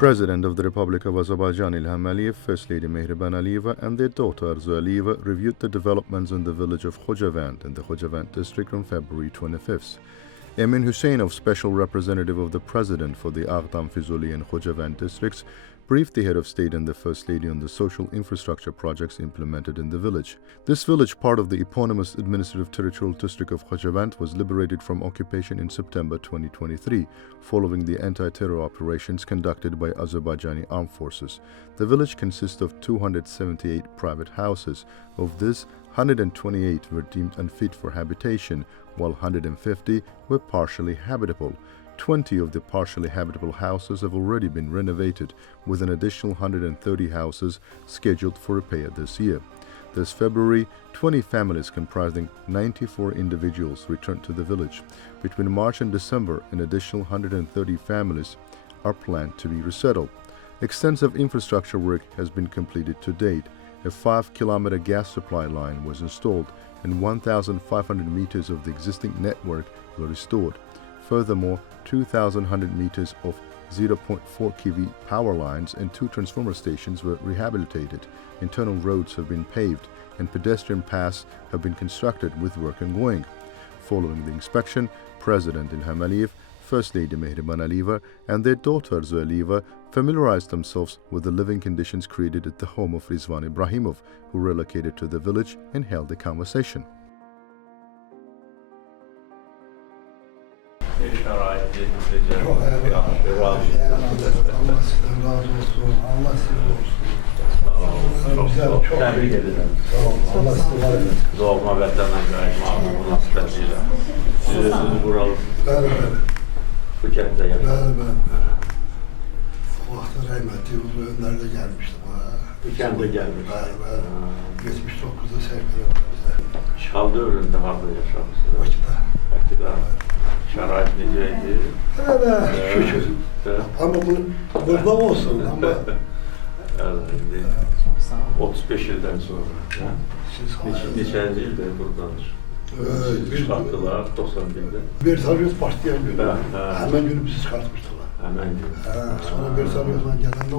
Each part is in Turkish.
President of the Republic of Azerbaijan Ilham Aliyev, First Lady Mehriban Aliyeva, and their daughter Arzu Aliyeva reviewed the developments in the village of Khojavand in the Khojavand district on February 25th. Emin Husseinov, Special Representative of the President for the Aghdam, Fizuli and Khojavand districts, briefed the head of state and the First Lady on the social infrastructure projects implemented in the village. This village, part of the eponymous administrative territorial district of Khojavand, was liberated from occupation in September 2023, following the anti-terror operations conducted by Azerbaijani armed forces. The village consists of 278 private houses. Of this, 128 were deemed unfit for habitation, while 150 were partially habitable. 20 of the partially habitable houses have already been renovated, with an additional 130 houses scheduled for repair this year. This February, 20 families comprising 94 individuals returned to the village. Between March and December, an additional 130 families are planned to be resettled. Extensive infrastructure work has been completed to date. A 5-kilometer gas supply line was installed, and 1,500 meters of the existing network were restored. Furthermore, 2,100 meters of 0.4 kV power lines and 2 transformer stations were rehabilitated. Internal roads have been paved, and pedestrian paths have been constructed with work ongoing. Following the inspection, President Ilham Aliyev, First Lady Mehriban Aliyeva, and their daughter Arzu Aliyeva familiarized themselves with the living conditions created at the home of Rizvan Ibrahimov, who relocated to the village and held a conversation. Tebrik ederim. Allah sizi var etsin. Doğma vatana gayet mamur nasibetiyle. Siz buralı. Bu kentte yaşadınız. O vakti rahmetli Uzunlar'da gelmişti bana. Bu kente gelmiş. Ben 79'da sevk edildim. İşgal dövründe harda yaşamışsınız. Vakıda. Şarayip neceydi? Evet, şükür. Ama burada olsun ama... Çok sağ olun. 35 yıldan sonra. Neçənci ildə buradadır? Siz çıxartdılar 91'de. Versaliyos başlayan günü. Hemen günü bizi çıkartmıştılar. Hemen günü. Sonra Versaliyos'dan gelende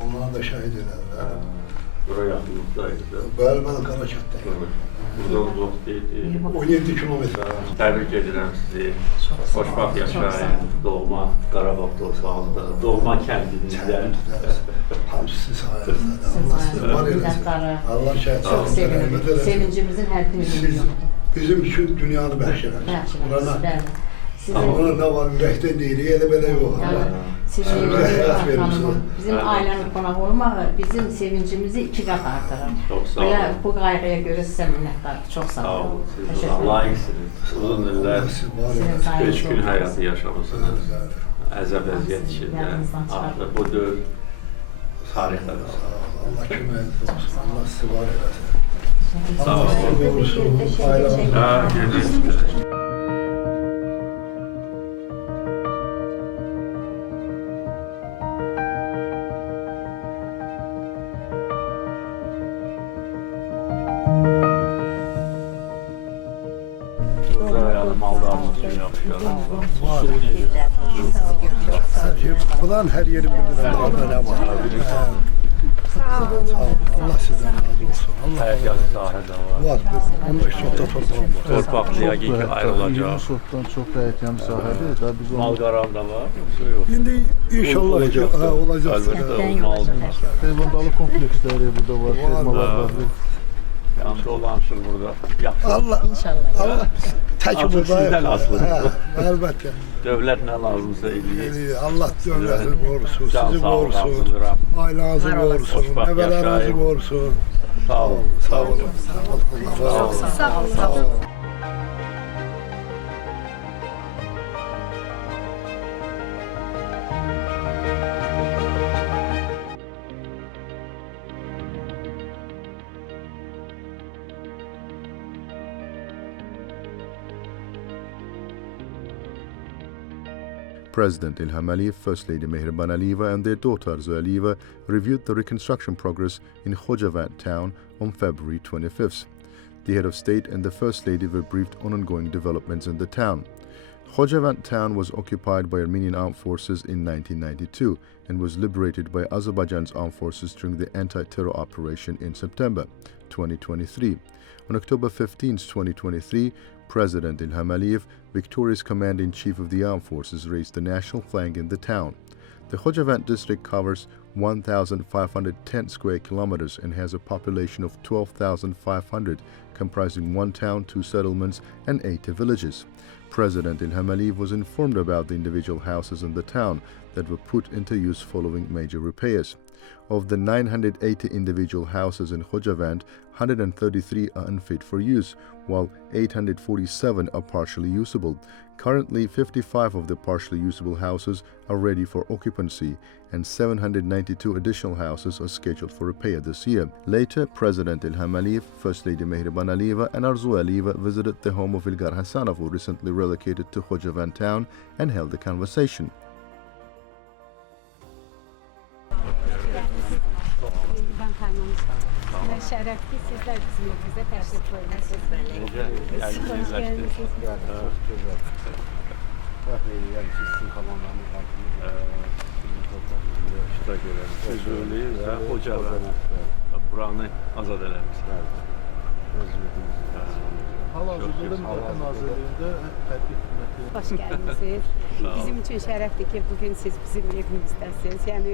onlara da şahit ederler. Buraya yakınlıktaydı. Ben Karaçat'ta. Burada uzak değildi. 17 kilometre. Təbrik edirəm sizi. Xoşbaxt yaşayın. Doğma Qarabağda olsanız da, doğma kəndinizdə. Hamısı sayesinde. Allah sizi var eylesin. Allah şahit. Çok sevinirim. Sevincimizin her birinin yoktu. Bizim için dünyanı bəxş eləmiş. Ona ne var yürekten değil, elə belə yok. Sizin bizim ailenin konak olmağı bizim sevincimizi 2 kat artırır. Çok sağ olun. Bu gayrıya göre size minnettarım. Çok sağ olun. Siz layıksınız. Uzun yıllar köçkün hayatı yaşamışsınız. Əzəb əziyyət içində. Artıq bu dövr tarixdə Allah köməyiniz olsun. Allah sizi var eləsin. sağ olun. Görüşürüz. Buradan her yerin bildiğinden orada ne var? Sağ olun. Allah sizden razı olsun. Allah Her yanı sahədə var. var. Onda çok da toprağım var. Torpaqlı yəqin ki ayrılacaq. Yunusovdan çox həyətyan sahədir. Da biz onu Malqaran da var, yoxsa yox? Şimdi inşallah olacak. Əlbəttə, mal. heyvandalı kompleksləri burada var, fermalar var. Yəni dolanışır burada. Yaxşı. Allah Allah tek Artıq burada. sizdən asılıdır. Elbette. Dövlət nə lazımsa eləyir. Allah devletini korusun, Can sizi sağ olun, korusun, arzulayıram. ailenizi korusun, Xoşbaxt nevelerinizi yaşayın. korusun. Sağ olun. Sağ olun. Allah razı olsun. Sağ olun. President Ilham Aliyev, First Lady Mehriban Aliyeva, and their daughter Arzu Aliyeva reviewed the reconstruction progress in Khojavand town on February 25th. The head of state and the First Lady were briefed on ongoing developments in the town. Khojavend town was occupied by Armenian armed forces in 1992 and was liberated by Azerbaijan's armed forces during the anti-terror operation in September 2023. On October 15, 2023, President Ilham Aliyev, victorious commander-in-chief of the armed forces, raised the national flag in the town. The Khojavend district covers 1,510 square kilometers and has a population of 12,500, comprising 1 town, 2 settlements, and 80 villages. President Ilham Aliyev was informed about the individual houses in the town that were put into use following major repairs. Of the 980 individual houses in Khojavend, 133 are unfit for use, while 847 are partially usable. Currently, 55 of the partially usable houses are ready for occupancy, and 792 additional houses are scheduled for repair this year. Later, President Ilham Aliyev, First Lady Mehriban Aliyeva, and Arzu Aliyeva visited the home of Ilgar Hasanov, who recently relocated to Khojavend town, and held a conversation. Şərəfli sizlər bizim evimizə təşrif buyurmuşsunuz. Hoş geldiniz. İştirak edelim. Füzuli və Xocavənd buranı azad eləmişsiniz. Hal-hazırda Müdafiə Nazirliyində Tərk Hüküməti. Hoş geldiniz. Bizim için şərəfdir ki, bugün siz bizim evimizdəsiniz. Yəni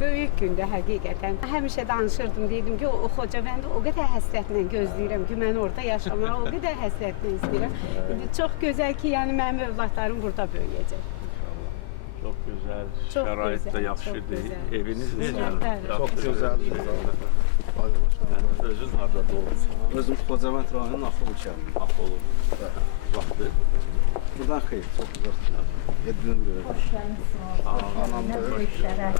böyük gündür həqiqətən. Həmişə danışırdım, deyirdim ki, o Xocavəndi o qədər həsrətlə gözləyirəm ki, mən orada yaşamağı o qədər həsrətlə istəyirəm. Çox gözəl ki, yəni mənim övladlarım burada böyüyəcək. Çox gözəl, şərait də yaxşıdır. Eviniz necədir? Çox gözəldir. Özün harada doğulmusan? Özüm Xocavənd rayonunun Axol kəndi. Axol vaxtı. Buradan xeyir, çox uzaqdır. 7 gündür. Hoş geldiniz. Anam da Ne büyük şeref.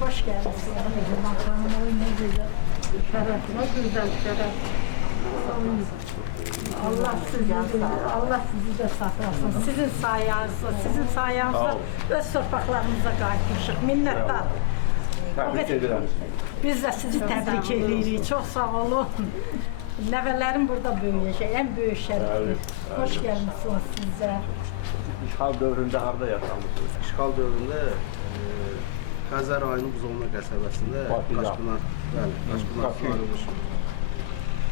Hoş geldiniz. Ne güzel. Şeref, ne güzel şeref. Allah sizi de saklasın. Sizin sayenizde öz torpaqlarımıza qayıtmışıq. Minnəttar. Təbrik edirəm. Biz de sizi təbrik edirik. Çok sağ olun. Nəvələrim burada böyüyəcək. En büyük şərəfdir. Hoş gəlmişsiniz sizə. İşğal dövründə harada yaşamışsınız? İşğal dövründə Xəzər rayonu Buzovna qəsəbəsində Qaşqınar olmuş.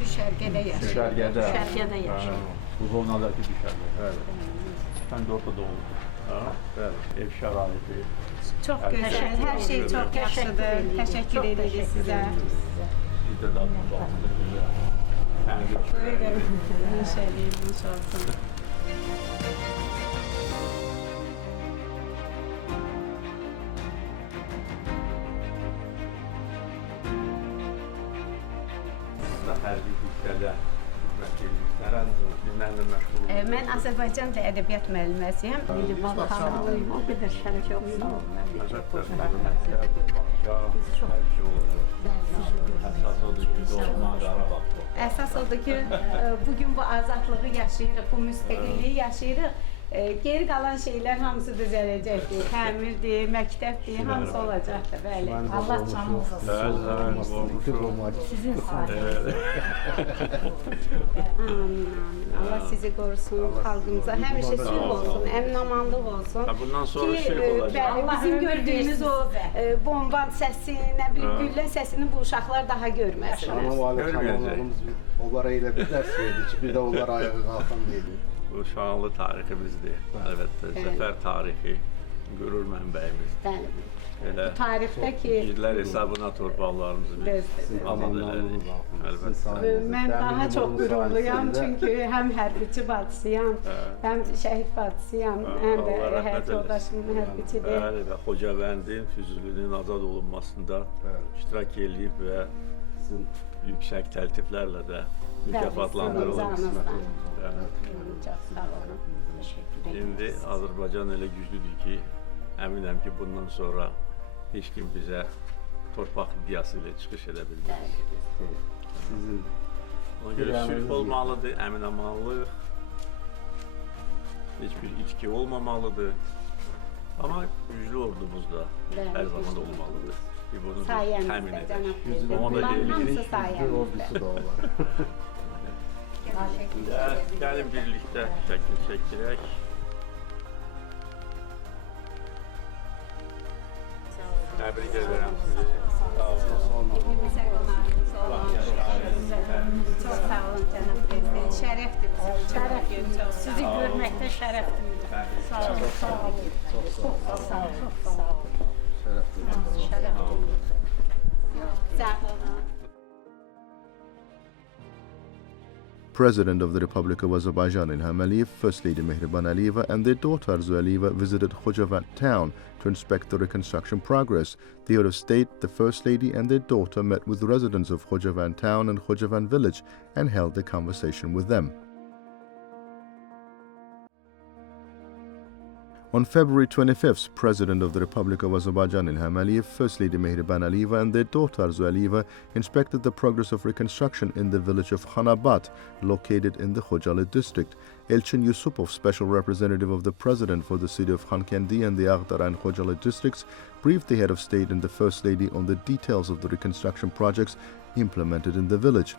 Düşərgədə yaşayır. Şərqədə yaşayır. Bu zonadakı düşərgə. Sən də orada doğuldun. Ev şəraiti. Çox gözəl, hər şey çox yaxşıdır. Təşəkkür edirik sizə. Sizdə də adınız altında güzel. Buyurun. İnşallah, inşallah. Hərbi hissədə xidmət ediklərə məşğul. Mən Azərbaycan dili ədəbiyyat müəlliməsiyəm. O qədər şərəf çox sağ olun. Əsas odur ki, bugün bu azadlığı yaşayırıq, bu müstəqilliyi yaşayırıq. Geri qalan şeylər hamısı düzələcəkdir. Təmirdir, məktəbdir, hamısı olacaqdır. Bəli. Allah canınızı sizin sayənizdə. Amin, amin. Allah sizi qorusun, xalqımıza həmişə sülh olsun, əmin-amanlıq olsun. Bundan sonra Ki, sülh olacaq. bəli, bizim gördüyümüz o bomba səsi, nə bilim, güllə səsini bu uşaqlar daha görməsinlər. Ana Valid xanımlarımız onlara elə bir dərs verdi ki, bir də onlar ayağa qalxan deyil. Bu şanlı tariximizdir. Əlbəttə, zəfər tarixi, qürur mənbəyimiz. Bəli. Elə Bu tarixdə ki, igidlər hesabına torpaqlarımızı biz azad elədik. Əlbəttə. mən daha çox qürurluyam çünki həm hərbiçi bacısıyam, həm şəhid bacısıyam, həm də Allah rəhmət həyat eləsin. yoldaşımın hərbiçidir. Bəli, və Xocavəndin, Füzulinin azad olunmasında iştirak edib və sizin yüksək təltiflərlə də mükafatlandırılmışsınız. Çox sağ olun. Təşəkkür edirəm. İndi Azərbaycan elə güclüdür ki, əminəm ki, bundan sonra heç kim bizə torpaq iddiası ilə çıxış edə bilməz. Sizin Ona görə sülh olmalıdır, əmin-amanlıq, heç bir itki olmamalıdır. Amma güclü ordumuz da hər zaman olmalıdır. Bunu təmin Sayənizdə, edək. cənab prezident. Onu da Bunların deyirik. hamısı sayənizdə. ordusu da olar. Gəlin birlikdə şəkil çəkdirək. Təbrik edirəm sizi. Sağ olun. Çox sağ olun cənab prezident. Şərəfdir bizim. Şərəfdir. Sizi görməkdə şərəfdir. Sağ olun, sağ olun. Çox sağ olun, çox sağ olun. Şərəfdir. Sağ olun. President of the Republic of Azerbaijan Ilham Aliyev, First Lady Mehriban Aliyeva and their daughter Arzu Aliyeva visited Khojavand town to inspect the reconstruction progress. The head of state, the First Lady and their daughter met with residents of Khojavand town and Khojavand village and held a conversation with them. On February 25th, President of the Republic of Azerbaijan Ilham Aliyev, First Lady Mehriban Aliyeva and their daughter Arzu Aliyeva inspected the progress of reconstruction in the village of Khanabad, located in the Khojali district. Elchin Yusupov, Special Representative of the President for the city of Khankendi and the Aghdara and Khojali districts, briefed the head of state and the First Lady on the details of the reconstruction projects implemented in the village.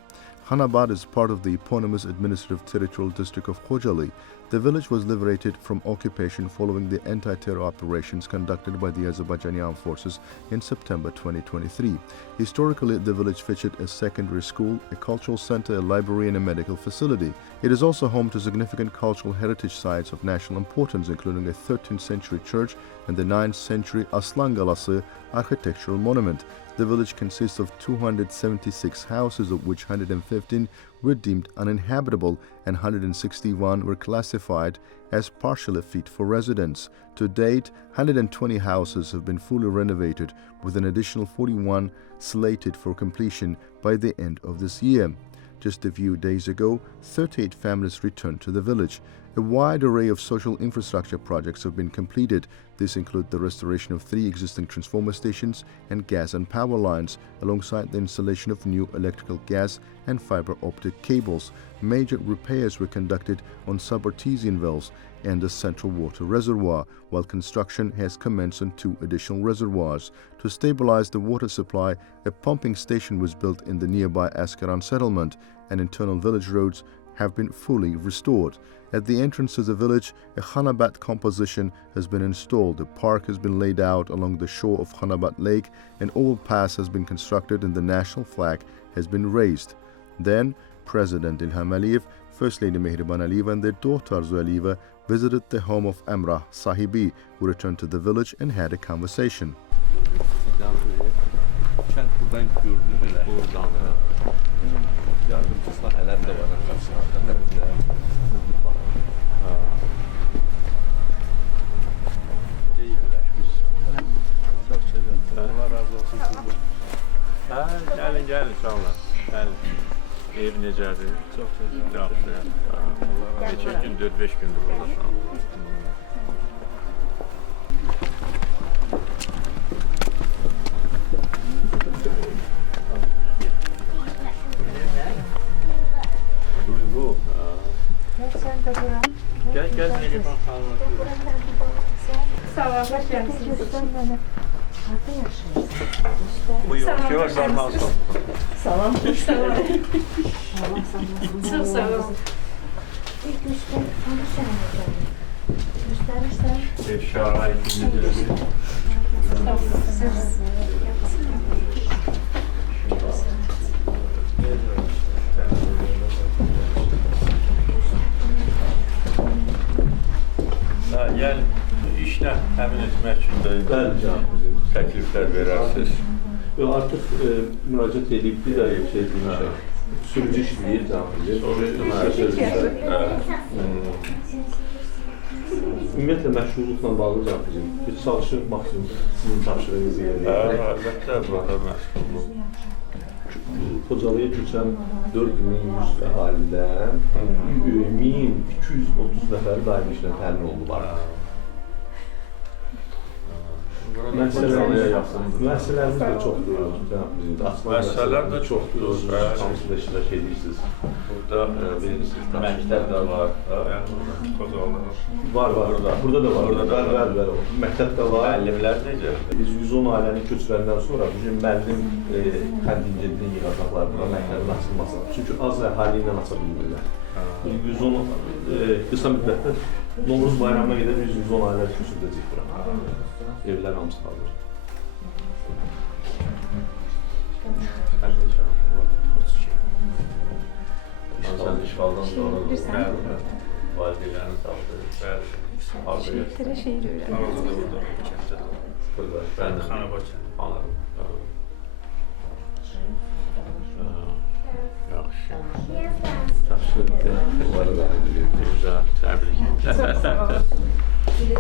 Khanabad is part of the eponymous administrative territorial district of Khojali. The village was liberated from occupation following the anti-terror operations conducted by the Azerbaijani armed forces in September 2023. Historically, the village featured a secondary school, a cultural center, a library and a medical facility. It is also home to significant cultural heritage sites of national importance, including a 13th century church and the 9th century Aslan Galası architectural monument. The village consists of 276 houses, of which 115 were deemed uninhabitable and 161 were classified as partially fit for residence. To date, 120 houses have been fully renovated, with an additional 41 slated for completion by the end of this year. Just a few days ago, 38 families returned to the village. A wide array of social infrastructure projects have been completed. These include the restoration of 3 existing transformer stations and gas and power lines, alongside the installation of new electrical, gas and fiber optic cables. Major repairs were conducted on subartesian wells and the central water reservoir, while construction has commenced on 2 additional reservoirs. To stabilize the water supply, a pumping station was built in the nearby Askaran settlement, and internal village roads have been fully restored. At the entrance to the village, a Khanabad composition has been installed. A park has been laid out along the shore of Khanabad Lake. An overpass has been constructed and the national flag has been raised. Then, President Ilham Aliyev, First Lady Mehriban Aliyeva and their daughter Arzu Aliyeva visited the home of Emrah Sahibi, who returned to the village and had a conversation. Kənd buradan görünür, oradan. Yardımcı sahələr də var, arxasında. Allah razı olsun. Gəlin, sağ olun. Gəlin. Ev necədir? Çox yaxşı. Neçə gün, 4-5 gündür burada. Duygu. Gel Mehriban Hanım. Sağ olun, hoş geldiniz. Buyur, sormaz olsun. Salam. Çok sağ olun. Şahit müdürü. Yəni işlə həmin etmək üçün də təkliflər verərsiniz. Artıq müraciət edib bir də şey demişək. Sürücü işləyir cənabbizim. Ümumiyyətlə məşğulluqla bağlı cənabbizim. Biz çalışırıq maksimum sizin tapşırığınızı yerinə. Əlbəttə, burada məşğulluq. Xocalıya köçən 4100 əhalidən 1230 nəfər daimi işlə təmin olunub. Bura Müəssisələrimiz müəssisələrimiz də çoxdur. Müəssisələr də çoxdur. Hamısında iştirak edirsiniz. Burada məktəb də var. Var. Burada da var. Bəli. Məktəb də var. Müəllimlər necə? Biz 110 ailəni köçürəndən sonra bizim müəllim kontingentin yığacaqlar bura məktəbin açılmasına. Çünki az əhali ilə aça bilmirlər. 110 qısa müddətdə Novruz bayramına qədər 110 ailə köçürüləcək bura. Evlər hamısı qalır. Sən işğaldan sonra valideynlərini sağlayır. Şehirlere şehir öğrendim. Burada. Ben de Xanabakı. Anladım. Yaxşı. Güzel, təbrik edirəm.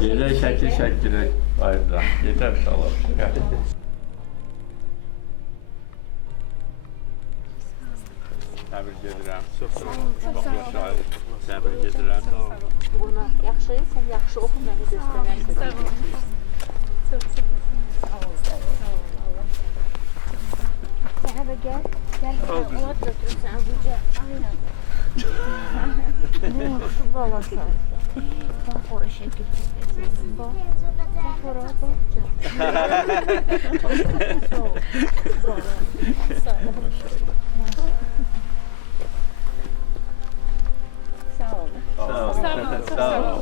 Yerək şəkil çəkdirək ayrıca. Yetər inşallah. Təbrik edirəm. Çox sağ olun. Təbrik edirəm. Buna yaxşı, sen yaxşı oku, məni göstərərsən. Sağ olun. Çok sağ olun. Sen eve gel. Gel. Ona götürüm sen Abuca. Aynen. Ne yaxşı balasan. Bak oraya şəkil çəkəcəksin. Bak. Bak oraya bak. Sağ ol. Sağ ol. Sağ ol. Sağ olun. Sağ olun.